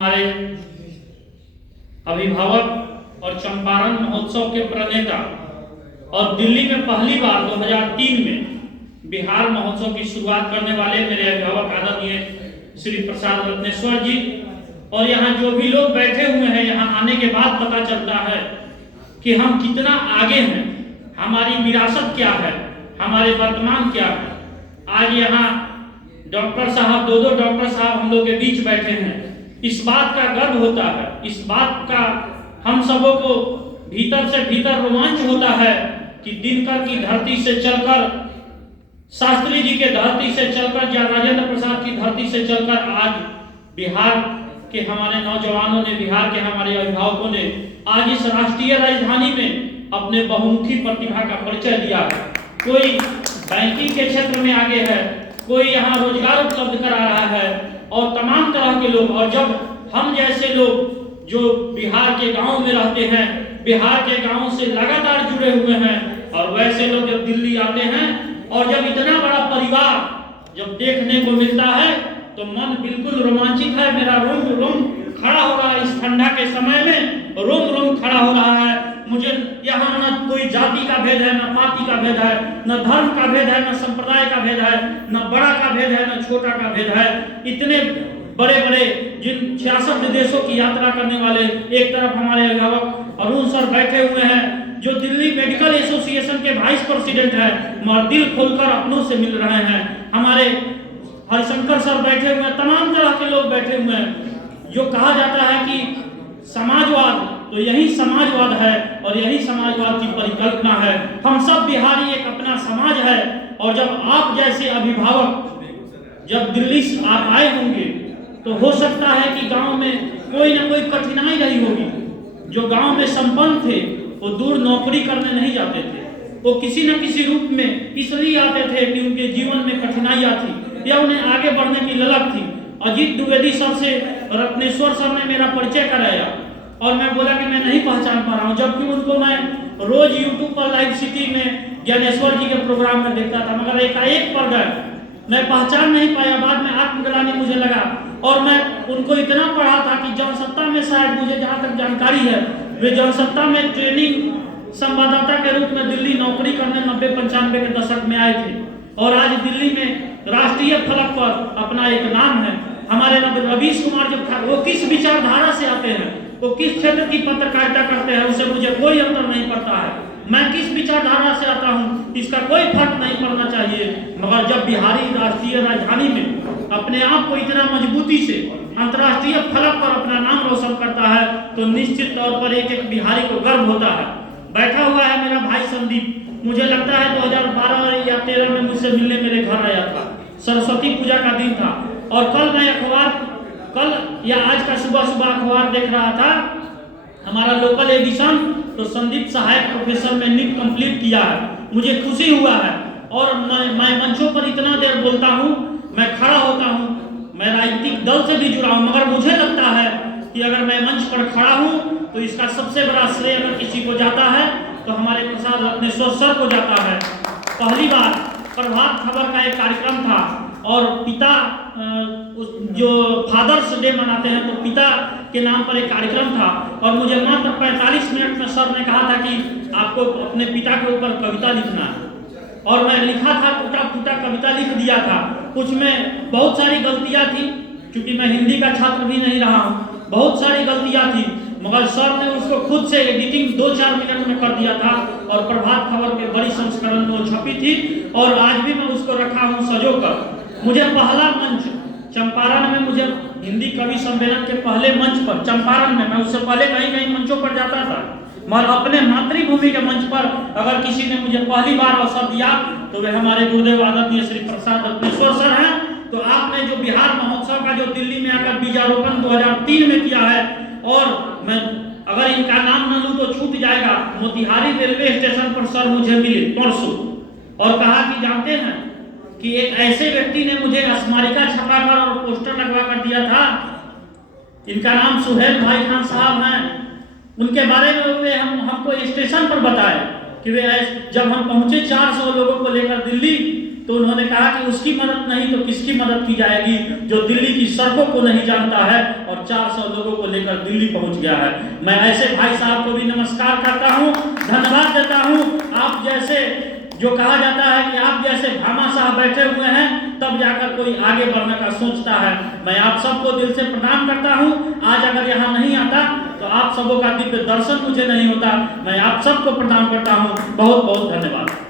हमारे अभिभावक और चंपारण महोत्सव के प्रणेता और दिल्ली में पहली बार 2003 में बिहार महोत्सव की शुरुआत करने वाले मेरे अभिभावक आदरणीय श्री प्रसाद रत्नेश्वर जी, और यहाँ जो भी लोग बैठे हुए हैं, यहाँ आने के बाद पता चलता है कि हम कितना आगे हैं, हमारी विरासत क्या है, हमारे वर्तमान क्या है। आज यहाँ डॉक्टर साहब, दो डॉक्टर साहब हम लोग के बीच बैठे हैं। इस बात का गर्व होता है, इस बात का हम सबों को भीतर से भीतर रोमांच होता है कि दिनकर की धरती से चलकर, शास्त्री जी के धरती से चलकर या राजेंद्र प्रसाद की धरती से चलकर आज बिहार के हमारे नौजवानों ने, बिहार के हमारे अभिभावकों ने आज इस राष्ट्रीय राजधानी में अपने बहुमुखी प्रतिभा का परिचय दिया है। कोई बैंकिंग के क्षेत्र में आगे है, कोई यहाँ रोजगार उपलब्ध करा रहा है और तमाम तरह के लोग। और जब हम जैसे लोग जो बिहार के गांव में रहते हैं, बिहार के गांव से लगातार जुड़े हुए हैं, और वैसे लोग जब दिल्ली आते हैं और जब इतना बड़ा परिवार जब देखने को मिलता है तो मन बिल्कुल रोमांचित है। मेरा रोम खड़ा हो रहा है, इस ठंडा के समय में रोम खड़ा हो रहा है। मुझे यहाँ न कोई जाति का भेद है, न पाति का भेद है, न धर्म का भेद है, न संप्रदाय का भेद है, न बड़ा का भेद है, न छोटा का भेद है। इतने बड़े बड़े जिन 66 देशों की यात्रा करने वाले, एक तरफ हमारे अभिभावक अरुण सर बैठे हुए हैं जो दिल्ली मेडिकल एसोसिएशन के वाइस प्रेसिडेंट है, मगर दिल खोलकर अपनों से मिल रहे हैं। हमारे हरिशंकर सर बैठे हुए हैं, तमाम तरह के लोग बैठे हुए हैं। जो कहा जाता है कि समाजवाद, तो यही समाजवाद है और यही समाजवाद की परिकल्पना है। हम सब बिहारी एक अपना समाज है, और जब आप जैसे अभिभावक जब दिल्ली से आप आए होंगे तो हो सकता है कि गांव में कोई ना कोई कठिनाई रही होगी। जो गांव में संपन्न थे वो दूर नौकरी करने नहीं जाते थे, वो किसी न किसी रूप में इसलिए आते थे कि उनके जीवन में कठिनाइयाँ थी या उन्हें आगे बढ़ने की ललक थी। अजीत द्विवेदी सर से रत्नेश्वर सर ने मेरा परिचय कराया और मैं बोला कि मैं नहीं पहचान पा रहा हूँ, जबकि उनको मैं रोज यूट्यूब पर लाइव सिटी में ज्ञानेश्वर जी के प्रोग्राम में देखता था, मगर एकाएक पड़ गए, मैं पहचान नहीं पाया। बाद में आत्मग्लानि मुझे लगा, और मैं उनको इतना पढ़ा था कि जनसत्ता में, शायद मुझे जहाँ तक जानकारी है, वे जनसत्ता में ट्रेनिंग संवाददाता के रूप में दिल्ली नौकरी करने 90-95 के दशक में आए थे, और आज दिल्ली में राष्ट्रीय फलक पर अपना एक नाम है। हमारे रवीश कुमार जब वो किस विचारधारा से आते हैं, वो किस क्षेत्र की पत्रकारिता करते हैं, उससे मुझे कोई अंतर नहीं पड़ता है। मैं किस विचारधारा से आता हूँ इसका कोई फर्क नहीं पड़ना चाहिए, मगर जब बिहारी राष्ट्रीय राजधानी में अपने आप को इतना मजबूती से अंतर्राष्ट्रीय फलक पर अपना नाम रोशन करता है तो निश्चित तौर पर एक बिहारी को गर्व होता है। बैठा हुआ है मेरा भाई संदीप, मुझे लगता है 2012 या 13 में मुझसे मिलने मेरे घर आया था। सरस्वती पूजा का दिन था, और कल मैं कल या आज का सुबह अखबार देख रहा था, हमारा लोकल एडिशन, तो संदीप सहायक प्रोफेसर में नीट कंप्लीट किया है। मुझे खुशी हुआ है, और मैं मंचों पर इतना देर बोलता हूँ, मैं खड़ा होता हूँ, मैं राजनीतिक दल से भी जुड़ा हूँ, मगर मुझे लगता है कि अगर मैं मंच पर खड़ा हूँ तो इसका सबसे बड़ा श्रेय अगर किसी को जाता है तो हमारे प्रसाद रत्नेश्वर सर को जाता है। पहली बार प्रभात खबर का एक कार्यक्रम था, और पिता जो फादर्स डे मनाते हैं तो पिता के नाम पर एक कार्यक्रम था, और मुझे मात्र 45 मिनट में सर ने कहा था कि आपको अपने पिता के ऊपर कविता लिखना है, और मैं लिखा था, टूटा कविता लिख दिया था। कुछ में बहुत सारी गलतियां थी, क्योंकि मैं हिंदी का छात्र भी नहीं रहा हूँ, बहुत सारी गलतियां थी, मगर सर ने उसको खुद से एडिटिंग 2-4 मिनट में कर दिया था, और प्रभात खबर के बड़ी संस्करण में वो छपी थी, और आज भी मैं उसको रखा हूँ सजो कर। मुझे पहला मंच चंपारण में, मुझे हिंदी कवि सम्मेलन के पहले मंच पर चंपारण में, मैं उससे पहले कहीं मंचों पर जाता था, मगर अपने मातृभूमि के मंच पर अगर किसी ने मुझे पहली बार अवसर दिया तो वे हमारे गुरुदेव आदरणीय श्री प्रसाद रत्नेश्वर सर हैं। तो आपने जो बिहार महोत्सव का जो दिल्ली में आकर बीजारोपण 2003 में किया है, और मैं अगर इनका नाम न लूं तो छूट जाएगा, मोतिहारी रेलवे स्टेशन पर सर मुझे मिले परसों, और कहा कि जानते हैं कि एक ऐसे व्यक्ति ने मुझे स्मारिका छपाकर और पोस्टर लगवा कर दिया था, इनका नाम सुहेल भाई खान साहब हैं। उनके बारे में वे हमको स्टेशन पर बताए कि वे जब हम पहुंचे 400 लोगों को लेकर दिल्ली, तो उन्होंने कहा कि उसकी मदद नहीं तो किसकी मदद की जाएगी जो दिल्ली की सड़कों को नहीं जानता है और 400 लोगों को लेकर दिल्ली पहुंच गया है। मैं ऐसे भाई साहब को भी नमस्कार करता हूं, धन्यवाद देता हूं। आप जैसे, जो कहा जाता है कि आप जैसे भामाशाह बैठे हुए हैं तब जाकर कोई आगे बढ़ने का सोचता है। मैं आप सबको दिल से प्रणाम करता हूं। आज अगर यहाँ नहीं आता तो आप सबों का दिव्य दर्शन मुझे नहीं होता। मैं आप सबको प्रणाम करता हूं। बहुत बहुत धन्यवाद।